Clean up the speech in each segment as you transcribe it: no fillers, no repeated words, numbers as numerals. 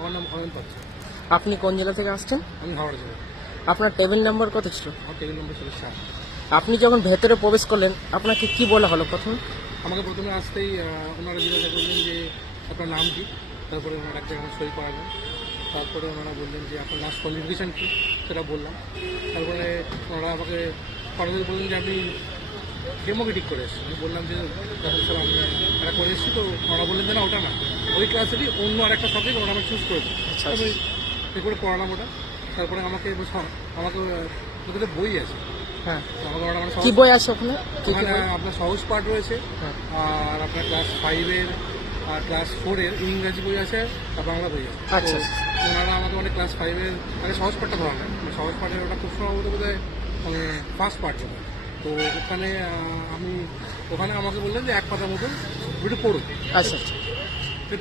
আমার নাম অয়ন পাত্র। আপনি কোন জেলা থেকে আসছেন? আমি হাওড়া জেলা। আপনার টেবিল নাম্বার কত ছিল? আমার টেবিল নম্বর ছিল 7। আপনি যখন ভেতরে প্রবেশ করলেন আপনাকে কি বলা হলো প্রথমে? আমাকে প্রথমে আসতেই ওনারা জিজ্ঞাসা করলেন যে আপনার নাম কি। তারপরে ওনারা একটা সই করালেন। তারপরে ওনারা বললেন যে আপনার লাস্ট কোয়ালিফিকেশান কী সেটা বললাম। তারপরে ওনারা আমাকে পরে বললেন যে আপনি ডেমোকে ঠিক করে এসেছেন। আমি বললাম যে দেখুন স্যার আমি এটা করে এসেছি। তো ওনারা বললেন যে না ওটা না, ওই ক্লাসেরই অন্য আরেকটা সাবজেক্ট ওরা আমাকে চুজ করে দেন। আচ্ছা, আমি এ করে পড়ালাম ওটা। তারপরে আমাকে ওদের বই আছে। হ্যাঁ, আমাকে ওরা মানে কি বই আছে ওখানে? ওখানে আপনার সহজ পাঠ রয়েছে, হ্যাঁ। আর আপনার ক্লাস 5-এর আর ক্লাস 4-এর ইংরাজি বই আছে আর বাংলা বই আছে। আচ্ছা, তো ওনারা আমাকে মানে ক্লাস 5-এর আগে সহজ পাঠটা ধরা নেয়। সহজ পাঠের ওটা খুব সম্ভবত বোধ হয় মানে ফার্স্ট পার্ট বোধ হয়। তো ওখানে আমাকে বললেন যে এক পাতার মতন একটু পড়ুন। আচ্ছা,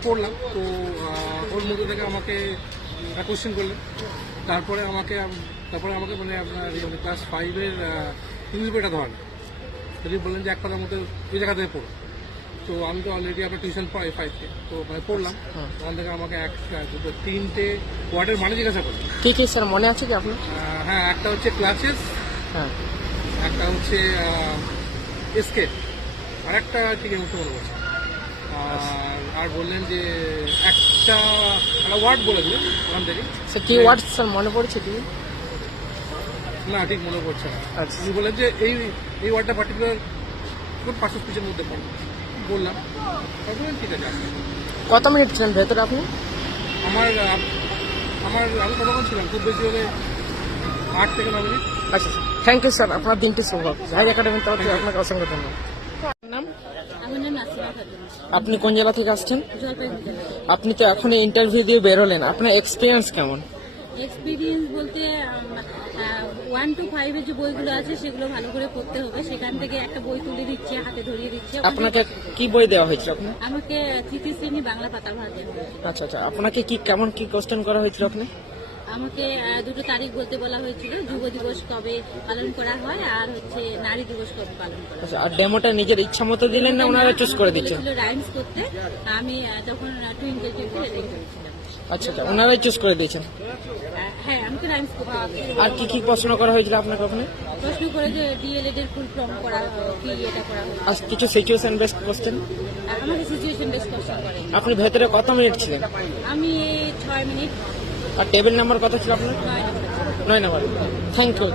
পড়লাম। তো ওর মধ্যে থেকে আমাকে কোশ্চেন করলেন। তারপরে আমাকে মানে আপনার ক্লাস 5-এর ইংলিশ বইটা ধরেন। যদি বললেন যে এক পাতার মধ্যে ওই জায়গা থেকে পড়ুন। তো আমি তো অলরেডি আপনার টিউশন পড়াই 5-কে। তো মানে পড়লাম। ওখান থেকে আমাকে 3টে ওয়ার্ডের মানে জিজ্ঞাসা করলেন। কি কি স্যার মনে আছে কি আপনার? হ্যাঁ, একটা হচ্ছে ক্লাসেস, হ্যাঁ, একটা হচ্ছে এসকেপ, আর একটা ঠিক এই মুহূর্তে মনে পড়ছে। আর বললেন যে একটা ওয়ার্ড বলে দিলেন ওখান থেকে। স্যার কি ওয়ার্ড স্যার মনে পড়ছে কি? না, ঠিক মনে পড়ছে না। আচ্ছা, উনি বললেন যে এই ওয়ার্ডটা পার্টিকুলার 500 পিসের মধ্যে পড়ে। বললাম, বললেন ঠিক আছে আসবেন। কত মিনিট ছিলেন ভেতরে আপনি? আমি কতক্ষণ ছিলাম, খুব বেশি হলে 8 থেকে 9 মিনিট। আচ্ছা, থ্যাংক ইউ স্যার, আপনার দিনটি শুভ হোক। হাই একাডেমির তরফ থেকে আপনাকে অসংখ্য ধন্যবাদ। নাম? আমার নাম নাসিমা খাতুন, আপনি কোন জেলা থেকে আসছেন? জলপাইগুড়ি জেলা। আপনি তো এখন ইন্টারভিউ দিয়ে বেরোলেন, আপনার এক্সপিরিয়েন্স কেমন? এক্সপিরিয়েন্স বলতে 1 to 5 এর যে বইগুলো আছে সেগুলো ভালো করে পড়তে হবে। সেখান থেকে একটা বই তুলে দিচ্ছে, হাতে ধরিয়ে দিচ্ছে। আপনাকে কি বই দেওয়া হয়েছিল আপনার? আমাকে তৃতীয় শ্রেণী বাংলা পাতার ভাগ দেওয়া হয়েছে। আচ্ছা, আপনাকে কেমন কি কোশ্চেন করা হয়েছিল আপনি? আমাকে দুটো তারিখ বলতে বলা হয়েছিল, যুব দিবস কবে পালন করা হয় আর হচ্ছে নারী দিবস কবে পালন করা হয়। আচ্ছা, আর ডেমোটা নিজের ইচ্ছা মতো দিলেন না ওনারা চুজ করে দিচ্ছেন? রাইমস করতে আমি তখন টুইঙ্কেল টুইঙ্কেল এটাই করেছিলাম। আচ্ছা, ওনারাই চুজ করে দিয়েছেন। হ্যাঁ, আমাকে রাইমস করতে হবে। আর কি প্রশ্ন করা হয়েছিল আপনাকে ওখানে? প্রশ্ন করে যে ডিএলএড এর ফুল ফর্ম করা কি এটা করা হয়েছে। আর কিছু সিচুয়েশন বেসড কোশ্চেন? আমাকে সিচুয়েশন বেস কোশ্চেন করে। আপনি ভেতরে কত মিনিট ছিলেন? আমি 6 মিনিট। আর টেবিল নাম্বার কত ছিল আপনার? 9 নম্বর। 9 নাম্বার। Thank you.